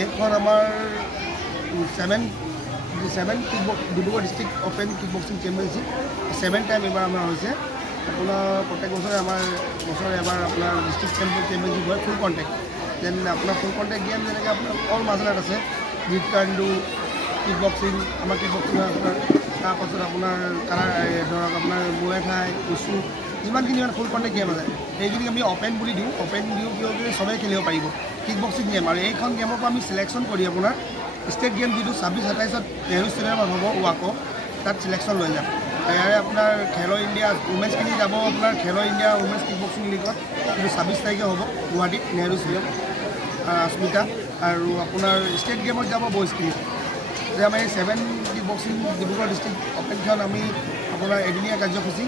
এইখন আমাৰ seven Dibrugarh district open kick boxing championship 7th time এইবাৰ আমাৰ হৈছে। আপোনাৰ প্ৰত্যেক বছৰে আমাৰ বছৰে এবাৰ আপোনাৰ ডিষ্ট্ৰিক্ট চেম্পিয়নশ্বিপ হয় ফুল কণ্টেক্ট। দেন আপোনাৰ ফুল কণ্টেক্ট গেম যেনেকৈ আপোনাৰ অল মাৰ্চেল আৰ্ট আছে, জিট কাণ্ডু, কিক বক্সিং, আমাৰ কিক বক্সিং হয় আপোনাৰ, তাৰপাছত আপোনাৰ ধৰক আপোনাৰ মুৱাই থাই, উচু, যিমানখিনি মানে ফুল কণ্টেক্ট গেম আছে সেইখিনি আমি অপেন বুলি দিওঁ। অপেন দিওঁ কিয় চবেই খেলিব পাৰিব কিক বক্সিং গেম। আৰু এইখন গেমৰ পৰা আমি চিলেকশ্যন কৰি আপোনাৰ ষ্টেট গেম যিটো 26-27 নেহৰু ষ্টেডিয়ামত হ'ব ৱাকো, তাত চিলেকশ্যন লৈ যাম। ইয়াৰে আপোনাৰ খেলো ইণ্ডিয়া উমেন্সখিনি যাব আপোনাৰ খেলো ইণ্ডিয়া উমেন্স কিক বক্সিং লীগত, কিন্তু 26 তাৰিখে হ'ব গুৱাহাটীত নেহৰু ষ্টেডিয়াম স্মিতা। আৰু আপোনাৰ ষ্টেট গেমত যাব বইজখিনি। যে আমি 7 কিক বক্সিং ডিব্ৰুগড় ডিষ্ট্ৰিক্ট অপেনখন আমি আপোনাৰ এদিনীয়া কাৰ্যসূচী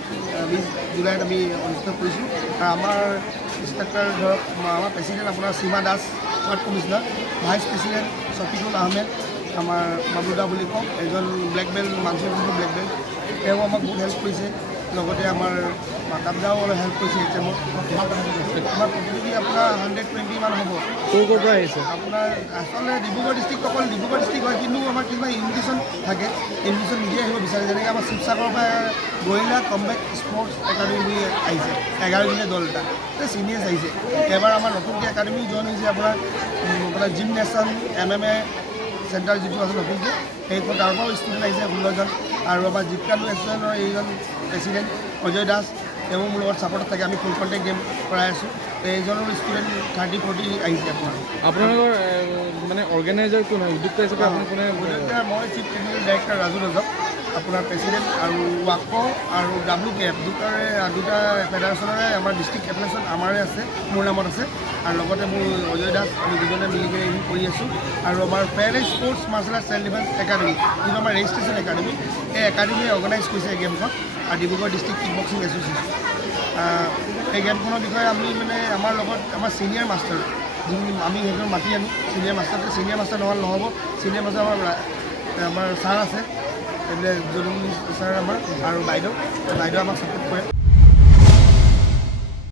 20 জুলাইত আমি অনুষ্ঠিত কৰিছোঁ। আৰু আমাৰ ইনষ্ট্ৰাক্টৰ ধৰক আমাৰ প্ৰেচিডেণ্ট আপোনাৰ Seema Das, ward commissioner, vice president Shafiqul Ahmed, আমাৰ বাবুদা বুলি কওঁ, এজন ব্লেক বেল্ট, মানসিক ব্লেক বেল্ট, তেওঁ আমাক বহুত হেল্প কৰিছে। লগতে আমাৰ মাতাবদাও অলপ হেল্প কৰিছে এক্সামত। আমাৰ প্ৰতিযোগী আপোনাৰ 120 মান হ'ব। ক'ৰ পৰা আহিছে আপোনাৰ আচলতে ডিব্ৰুগড় ডিষ্ট্ৰিক্ট অকল ডিব্ৰুগড় ডিষ্ট্ৰিক্ট হয়, কিন্তু আমাৰ কিবা ইনভিটেশ্যন থাকে, ইনভিটেশ্যন নিজে আহিব বিচাৰে। যেনেকৈ আমাৰ শিৱসাগৰৰ পৰা গৰিলা কমবেট স্পৰ্টছ একাডেমি বুলি আহিছে, 11 জনীয়া দল এটা চিনিয়ৰ্ছ আহিছে। এবাৰ আমাৰ নতুনকৈ একাডেমি জইন হৈছে আপোনাৰ জিম নেশ্যন MMA চেণ্টাৰ যিটো আছে নতুনকৈ, সেইখন তাৰ পৰাও ষ্টুডেণ্ট আহিছে 16জন। আৰু আমাৰ জিতকাণ্ডু এছ'চিয়েশ্যনৰ এইজন প্ৰেচিডেণ্ট অজয় দাস, তেওঁ মোৰ লগত ছাপৰ্টত থাকে। আমি ফুল কণ্টেক্ট গেম কৰাই আছোঁ। এইজনৰ ষ্টুডেণ্ট 30-40 আহিছে আপোনালোকৰ মানে অৰ্গেনাইজাৰ কোন হয়, উদ্যোক্তা হিচাপে আপুনি কোনে? মই চিফ টেকনিকেল ডাইৰেক্টৰ ৰাজু ৰজক, আপোনাৰ প্ৰেচিডেণ্ট, আৰু ৱাকো আৰু WKF দুটা ফেডাৰেশ্যনৰে আমাৰ ডিষ্ট্ৰিক্ট এপ্লিকেশ্যন আমাৰে আছে, মোৰ নামত আছে। আৰু লগতে মোৰ অজয় দাস, আমি দুজনে মিলি কৰি এইখিনি কৰি আছোঁ। আৰু আমাৰ para sports martial art self defence academy, যিটো আমাৰ ৰেজিষ্ট্ৰেশ্যন একাডেমি, এই একাডেমিয়ে অৰ্গেনাইজ কৰিছে এই গেমখন, আৰু Dibrugarh district kick boxing association. এই গেমখনৰ বিষয়ে আমি মানে আমাৰ লগত আমাৰ ছিনিয়ৰ মাষ্টাৰ, আমি সেইজন মাতি আনো ছিনিয়ৰ মাষ্টাৰ নহ'ব। ছিনিয়ৰ মাষ্টাৰ আমাৰ ছাৰ আছে, এইবিলাক জৰুৰী ছাৰ আমাৰ, আৰু বাইদেউ আমাক ছাপোৰ্ট কৰে।